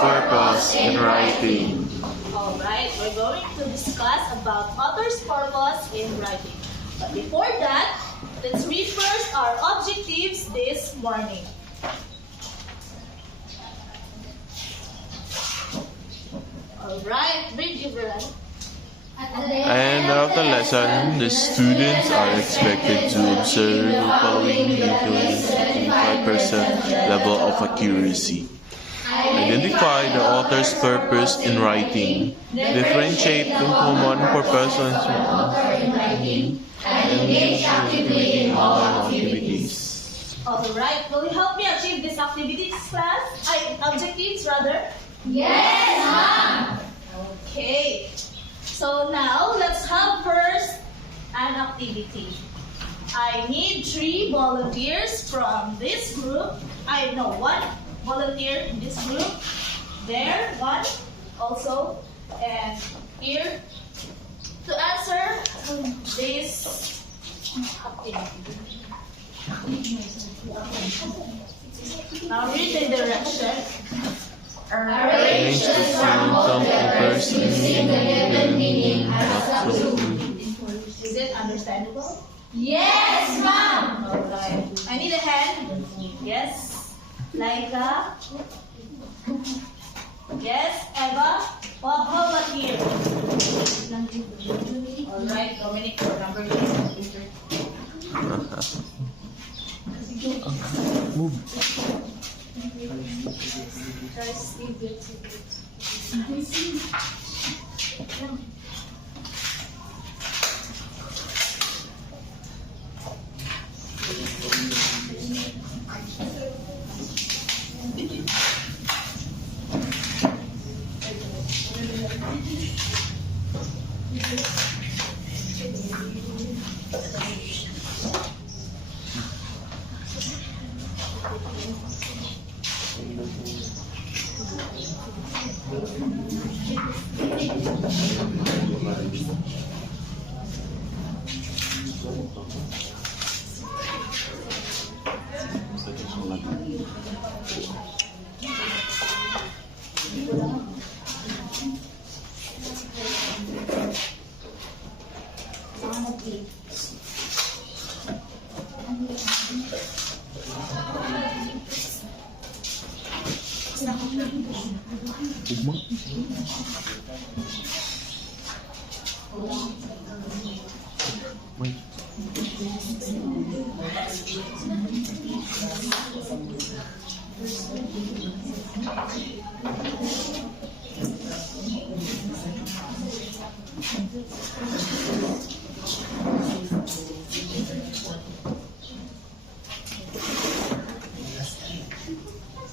purpose in writing. Alright, we're going to discuss about author's purpose in writing. But before that, let's read first our objectives this morning. Alright, read Gibran. At the end of the lesson, the students are expected to observe the following details with 5% level of accuracy. Identify the author's purpose in writing. Differentiate in common purpose in writing. And engage actively in all activities. Alright, will you help me achieve these activities, class? Objectives, rather? Yes, ma'am. Okay. So now, let's have first an activity. I need 3 volunteers from this group. I know 1 volunteer in this group. There, 1 also. And here to answer this activity. Now read the direction. Arrange the sample letters using the given meaning as a clue. Is it understandable? Yes, ma'am. Alright. I need a hand. Yes. Laika. Yes. Eva. Well, how about here? Alright, Dominic for number 2. Move. Guys, leave it.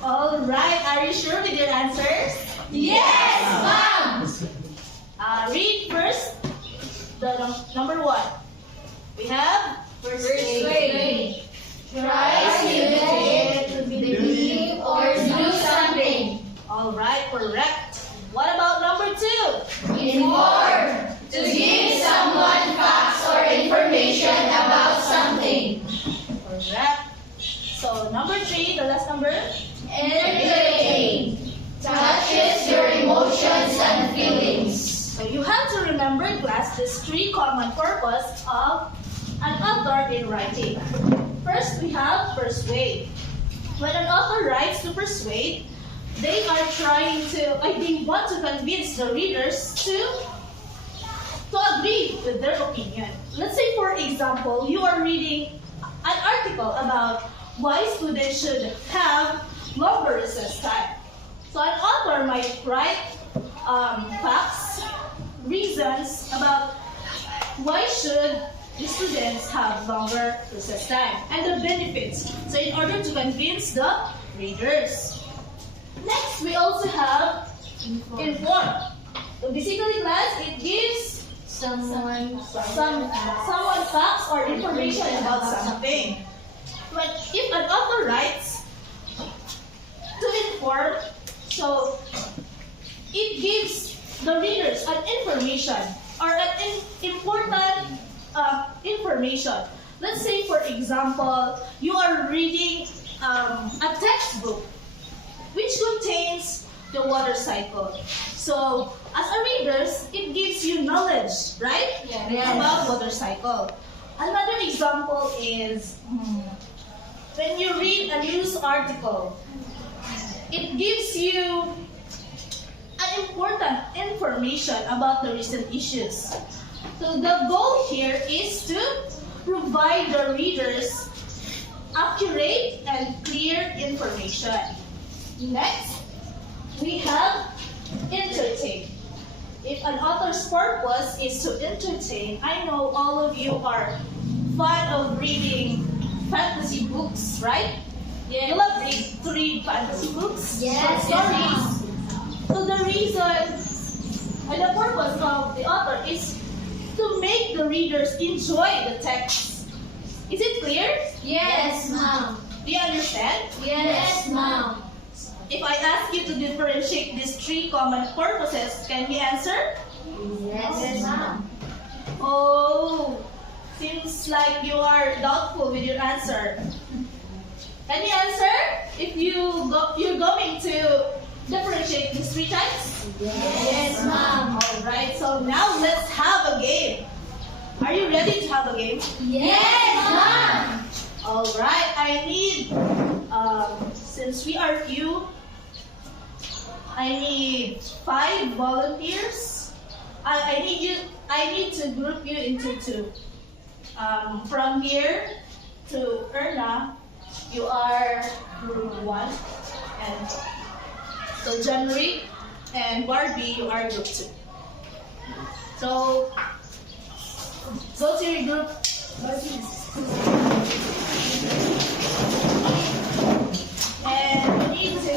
Alright, are you sure with your answers? Yes, ma'am. Read first the number 1. We have Persuade. Try to imitate the belief or do something. Alright, correct. What about number 2? Inform. To give someone facts or information about something. Correct. So number 3, the last number? Entertain. Touches your emotions and feelings. So you have to remember, class, these 3 common purposes of an author in writing. First, we have persuade. When an author writes to persuade, they are they want to convince the readers to agree with their opinion. Let's say, for example, you are reading an article about why students should have longer recess time. So an author might write facts, reasons about why should the students have longer recess time and the benefits. So in order to convince the readers. Next, we also have inform. So basically, class, it gives someone facts or information about something. But if an author writes to inform, so it gives the readers an information or an important information. Let's say, for example, you are reading a textbook which contains the water cycle. So, as a readers, it gives you knowledge, right? Yes. About water cycle. Another example is when you read a news article, it gives you an important information about the recent issues. So the goal here is to provide the readers accurate and clear information. Next, we have entertain. If an author's purpose is to entertain, I know all of you are fond of reading fantasy books, right? You love to read fantasy books, Yes, short stories. So the reason and the purpose of the author is to make the readers enjoy the text. Is it clear? Yes, ma'am. Do you understand? Yes, ma'am. If I ask you to differentiate these three common purposes, can you answer? Yes, ma'am. Oh, seems like you are doubtful with your answer. Can you answer? If you're going to differentiate these three types? Yes, ma'am. Alright, so now let's have a game. Are you ready to have a game? Yes, ma'am. Alright, I need, since we are few, I need 5 volunteers. I need to group you into 2. From here to Erna, you are group 1, and so January and Barbie, you are group 2. So go to your group. And we need to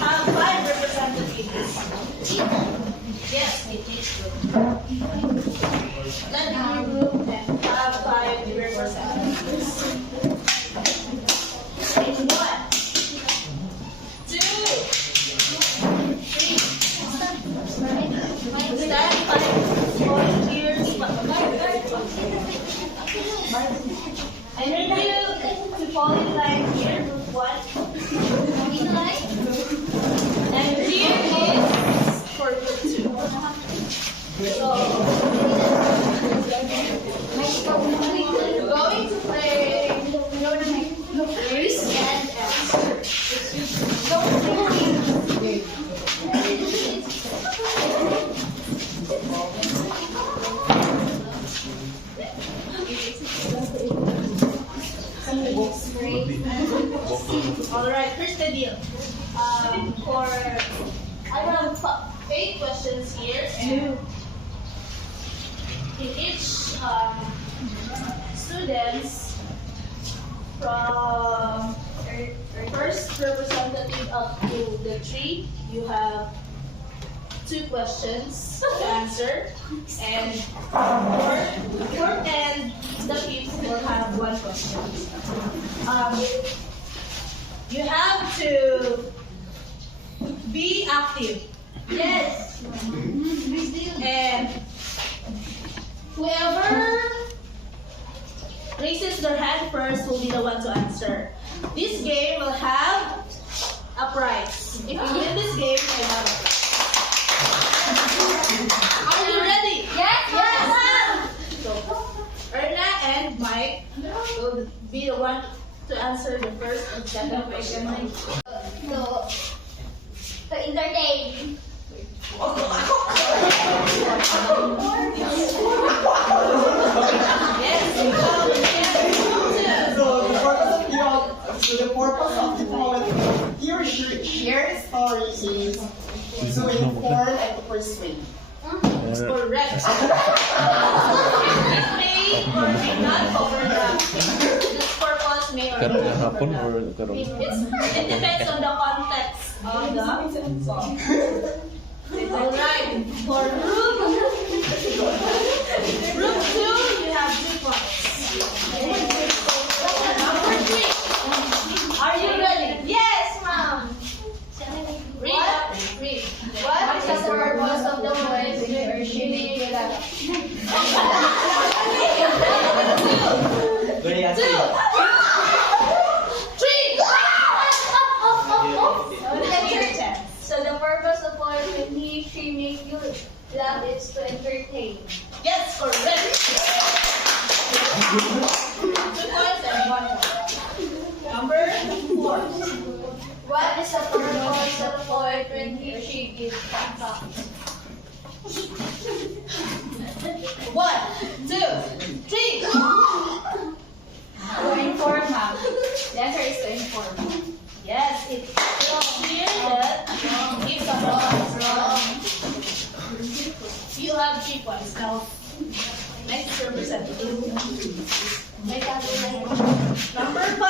have 5 representatives. Yes, in each group. Let your group and have 5 representatives. In 1, 2, 3. Stand 5 volunteers. I need you to fall in line here, group 1. And here is for group 2. So, we're going to play first and answer. Alright, here's the deal. I have 8 questions here, and in each students from first representative up to the 3, you have 2 questions to answer, and fourth and the 5th will have 1 question. You have to be active. Yes. And whoever raises their hand first will be the one to answer. This game will have a prize. If you win this game, you have a prize. Are you ready? Yes, So, Erna and Mike will be the one to answer the first and second question. To entertain. Yes. So the purpose of the poem here share story is to inform and to persuade. Correct. It may or may not overlap. This purpose may or may not overlap. It depends on the context of the song. Alright, for group 2, you have 2 points. Number 3, are you ready? Yes, ma'am. Read. What is the purpose of the poem Shini Gilala? 2, 3. Take your chance. So the purpose of what when he, she make you laugh is to entertain. Yes, correct. 2 points and 1 point. Number 4. What is the purpose of poet when he, she gives talks? 1, 2, 3. To inform, ma'am. The answer is to inform. Yes, it's clear that if someone is wrong, you have 3 points. Now, next representative. Number 5.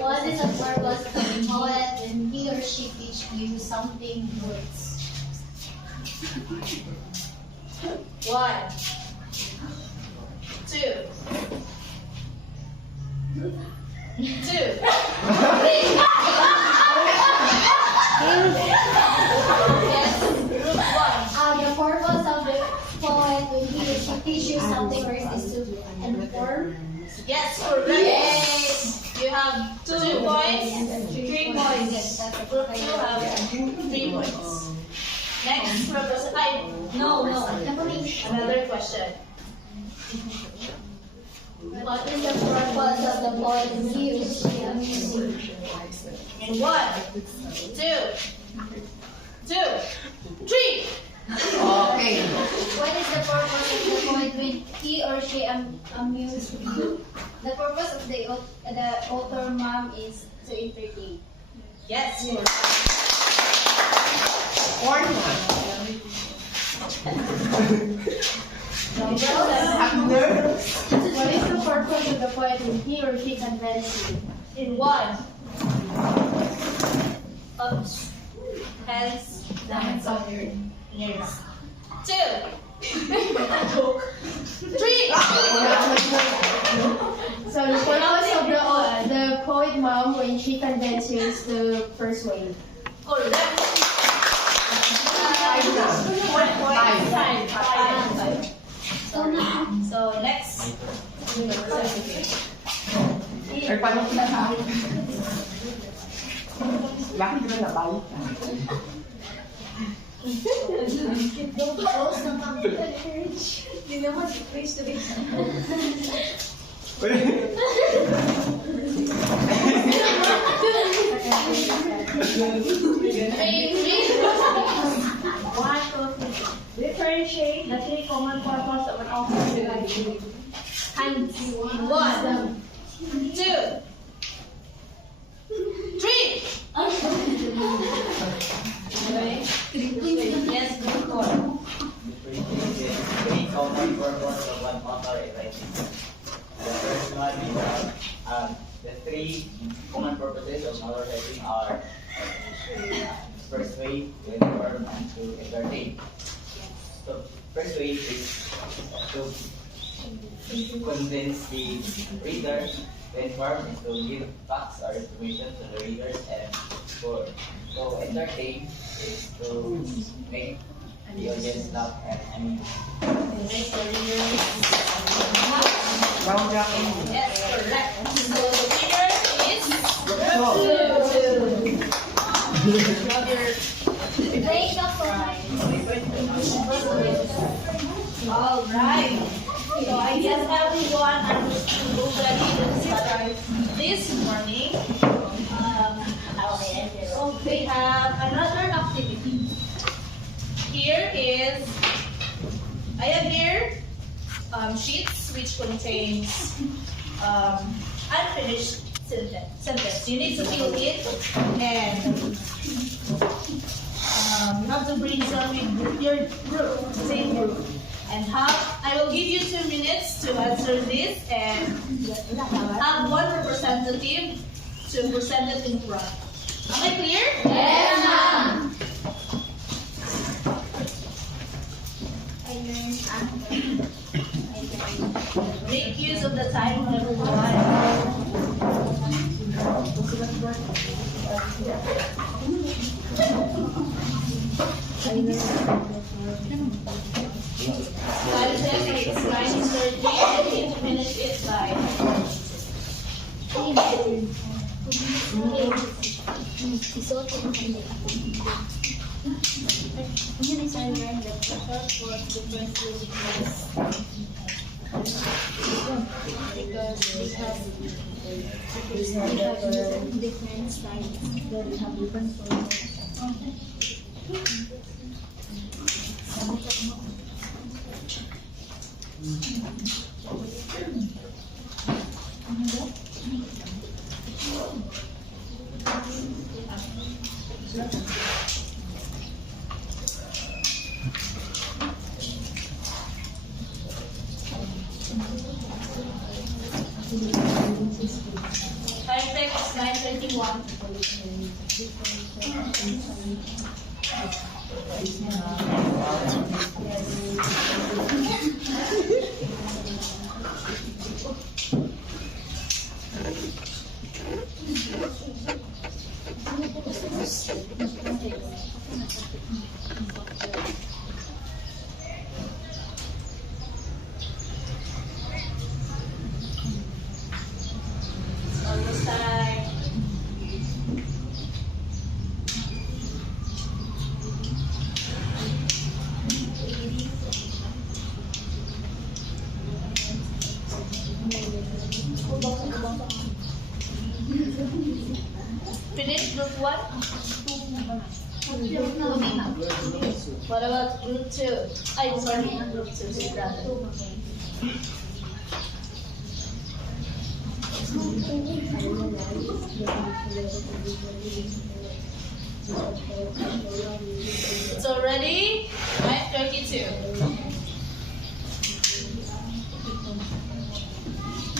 What is the purpose of a poet when he or she teach you something good? 1, 2, 2, 3. Yes, group 1. The purpose of the poet when he or she teach you something good is to inform. Yes, correct. Yes. You have 2 points, 3 points. Group 2 have 3 points. Next representative. No. Another question. What is the purpose of the poet when he or she amuses you? In 1, 2, 2, 3. Okay. What is the purpose of the poet when he or she amuses you? The purpose of the author, ma'am, is to entertain. Yes. Or What is the purpose of the poet when he or she convinces you? In 1. Oops. Hands down. Yes. 2. 3. So the purpose of the poet, ma'am, when she convinces you is to persuade. Correct. 5. So next. Ay, paano kita ha? Bakit ka na balik? Differentiate the 3 common purpose of an author. And 1, 2, 3. Yes, good call. Three common purpose of one author is writing. The first one is the 3 common purposes of author writing are persuade, to inform, and to entertain. So persuade is to convince the reader. To inform is to give facts or information to the readers, and to entertain is to make the audience laugh and Make the reader. Round up. Yes, correct. So the winner is all right. So I guess everyone understood already the start this morning. So we have another activity. Here is, I have here sheets which contains unfinished sentence. You need to fill it, and you have to brainstorm with your group, same group. And I will give you 2 minutes to answer this, and have one representative to present it in front. Am I clear? Yes, ma'am. Make use of the time whenever you want. Time says it's 9:30 and you need to finish it by Different styles that we have different Time check is 9:21. Almost time. Finish group 1? What about group 2? I'm sorry, group 2, brother. So ready? 9:32.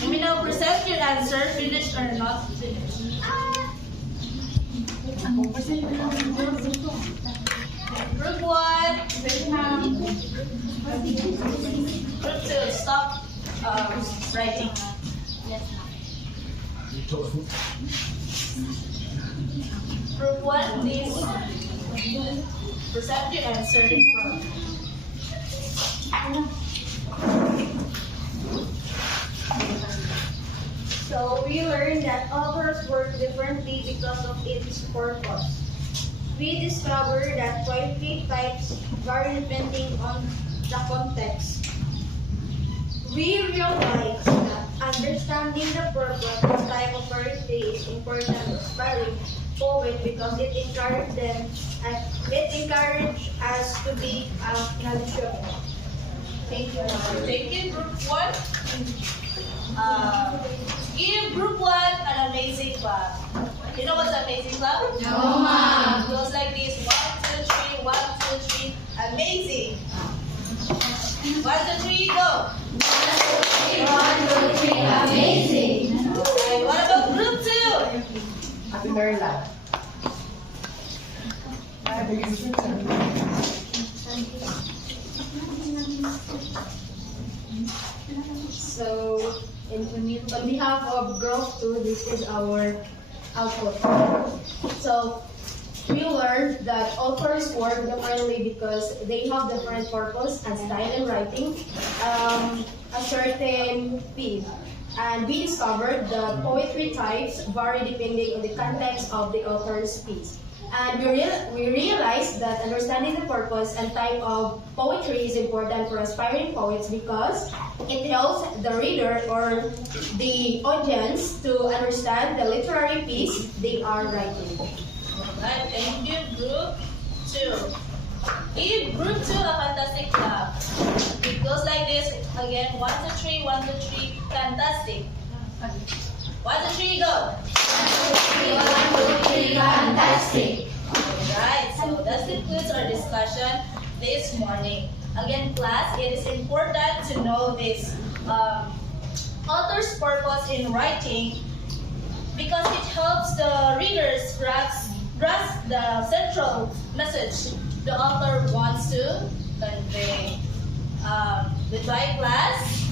Let me now present your answer, finished or not finished. Group 1. Group 2, stop writing. Group 1, please present your answer in front. So we learned that authors work differently because of its purpose. We discovered that poetry types vary depending on the context. We realized that understanding the purpose and type of poetry is important to aspiring poet because it encourages us to be knowledgeable. Thank you. Thank you, group 1. Give group 1 an amazing clap. You know what's amazing clap? No, ma'am. It goes like this: 1, 2, 3, 1, 2, 3. Amazing. 1, 2, 3, go. 1, 2, 3, amazing. And what about group 2? Ate Merla. So, on behalf of Group 2, this is our output. So, we learned that authors work differently because they have different purpose and style in writing a certain piece. And we discovered the poetry types vary depending on the context of the author's piece. And we realized that understanding the purpose and type of poetry is important for aspiring poets because it helps the reader or the audience to understand the literary piece they are writing. Alright, thank you, group 2. Give group 2 a fantastic clap. It goes like this again: 1, 2, 3, 1, 2, 3. Fantastic. 1, 2, 3, go. 1, 2, 3, fantastic. Alright, so that concludes our discussion this morning. Again, class, it is important to know this author's purpose in writing because it helps the readers grasp the central message the author wants to convey. Goodbye, class.